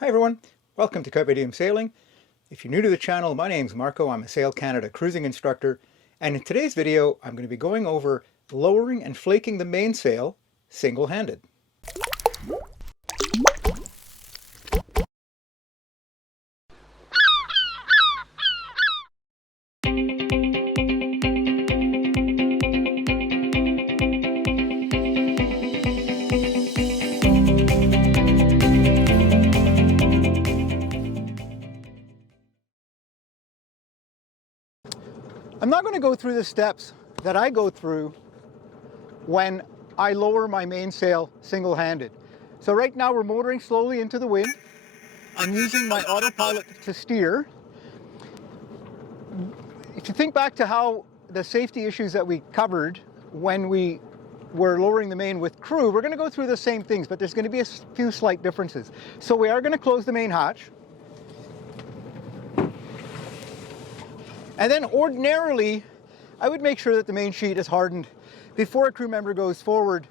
Hi everyone, welcome to Carpe Diem Sailing. If you're new to the channel, my name's Marco. I'm a Sail Canada cruising instructor, and in today's video I'm going to be going over lowering and flaking the mainsail single-handed. I'm not going to go through the steps that I go through when I lower my mainsail single-handed. So right now we're motoring slowly into the wind. I'm using my autopilot to steer. If you think back to how the safety issues that we covered when we were lowering the main with crew, we're going to go through the same things, but there's going to be a few slight differences. So we are going to close the main hatch. And then ordinarily, I would make sure that the main sheet is hardened before a crew member goes forward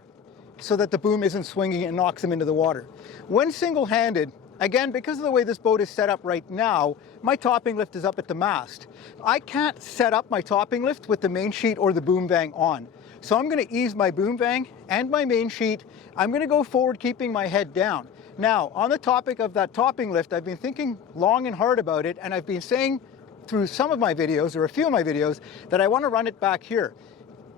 so that the boom isn't swinging and knocks them into the water. When single-handed, again, because of the way this boat is set up right now, my topping lift is up at the mast. I can't set up my topping lift with the main sheet or the boom vang on. So I'm going to ease my boom vang and my main sheet. I'm going to go forward keeping my head down. Now, on the topic of that topping lift, I've been thinking long and hard about it, and I've been saying through some of my videos, or a few of my videos, that I want to run it back here.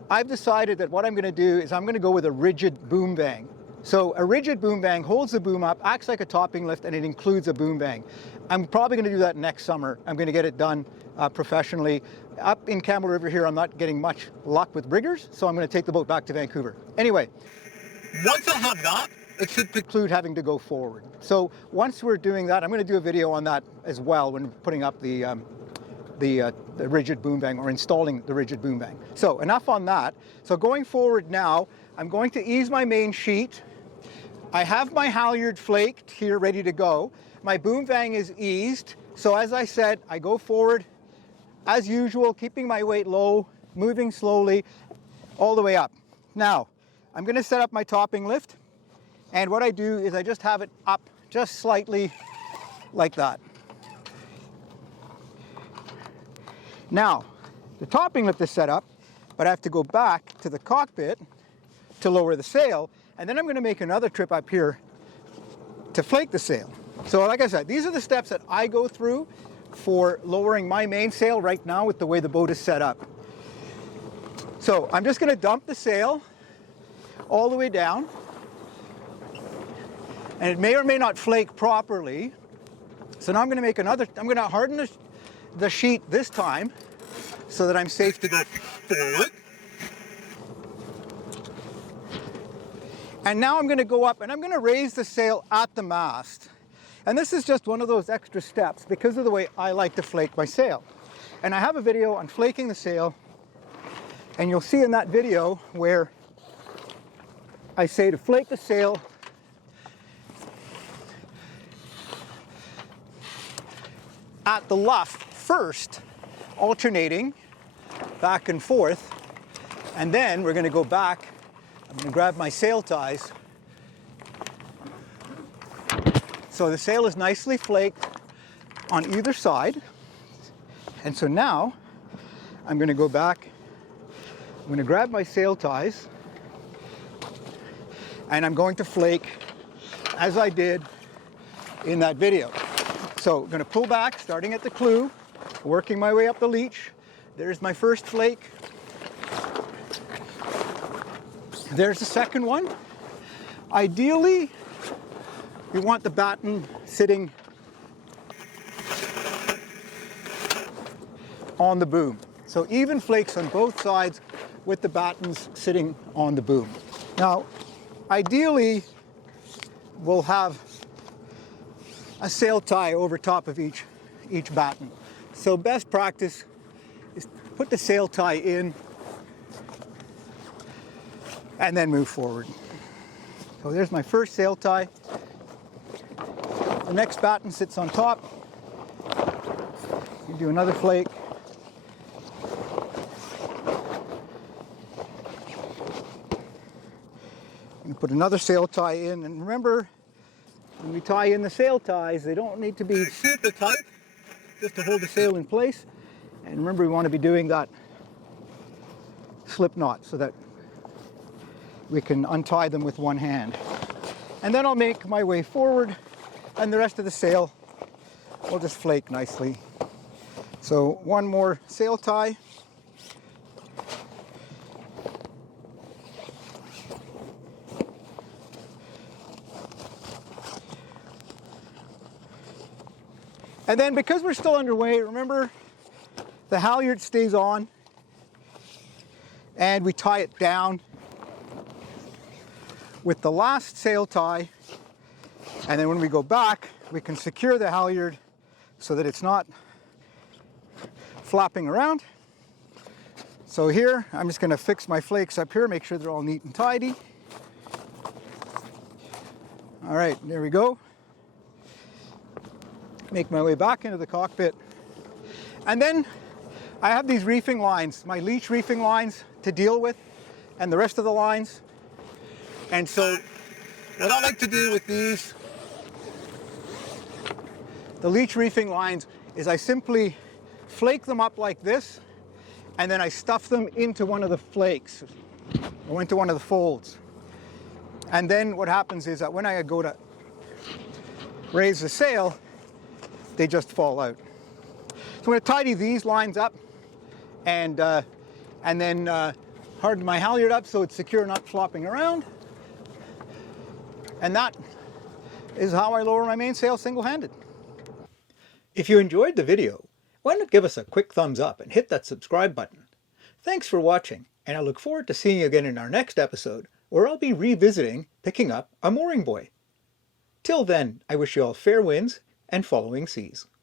I've decided that what I'm going to do is I'm going to go with a rigid boom vang. So a rigid boom vang holds the boom up, acts like a topping lift, and it includes a boom vang. I'm probably going to do that next summer. I'm going to get it done professionally. Up in Campbell River here, I'm not getting much luck with riggers, so I'm going to take the boat back to Vancouver. Anyway, once I have that, it should preclude having to go forward. So once we're doing that, I'm going to do a video on that as well when putting up the rigid boom vang, or installing the rigid boom vang. So enough on that. So going forward now, I'm going to ease my main sheet. I have my halyard flaked here ready to go. My boom vang is eased. So as I said, I go forward as usual, keeping my weight low, moving slowly all the way up. Now, I'm going to set up my topping lift. And what I do is I just have it up just slightly like that. Now, the topping lift is set up, but I have to go back to the cockpit to lower the sail, and then I'm going to make another trip up here to flake the sail. So like I said, these are the steps that I go through for lowering my mainsail right now with the way the boat is set up. So I'm just going to dump the sail all the way down, and it may or may not flake properly. So now I'm going to make another, I'm going to harden the sheet this time so that I'm safe to go forward. And now I'm going to go up and I'm going to raise the sail at the mast. And this is just one of those extra steps because of the way I like to flake my sail. And I have a video on flaking the sail, and you'll see in that video where I say to flake the sail at the luff first, alternating back and forth, and then we're going to go back. I'm going to grab my sail ties so the sail is nicely flaked on either side. And so now I'm going to go back, I'm going to grab my sail ties, and I'm going to flake as I did in that video. So I'm going to pull back, starting at the clew, working my way up the leech. There's my first flake. There's the second one. Ideally, you want the batten sitting on the boom. So even flakes on both sides with the battens sitting on the boom. Now, ideally, we'll have a sail tie over top of each batten. So best practice is put the sail tie in and then move forward. So there's my first sail tie. The next batten sits on top. You do another flake. You put another sail tie in, and remember, When we tie in the sail ties, they don't need to be super tight, just to hold the sail in place. And remember, we want to be doing that slip knot so that we can untie them with one hand. And then I'll make my way forward, and the rest of the sail will just flake nicely. So one more sail tie. And then because we're still underway, remember the halyard stays on and we tie it down with the last sail tie. And then when we go back, we can secure the halyard so that it's not flapping around. So here, I'm just going to fix my flakes up here, make sure they're all neat and tidy. All right, there we go. Make my way back into the cockpit. And then I have these reefing lines, my leech reefing lines to deal with, and the rest of the lines. And so what I like to do with these, the leech reefing lines, is I simply flake them up like this, and then I stuff them into one of the flakes, or into one of the folds. And then what happens is that when I go to raise the sail, they just fall out. So I'm going to tidy these lines up and then harden my halyard up so it's secure, not flopping around. And that is how I lower my mainsail single-handed. If you enjoyed the video, why not give us a quick thumbs up and hit that subscribe button. Thanks for watching, and I look forward to seeing you again in our next episode, where I'll be revisiting picking up a mooring buoy. Till then, I wish you all fair winds and following seas.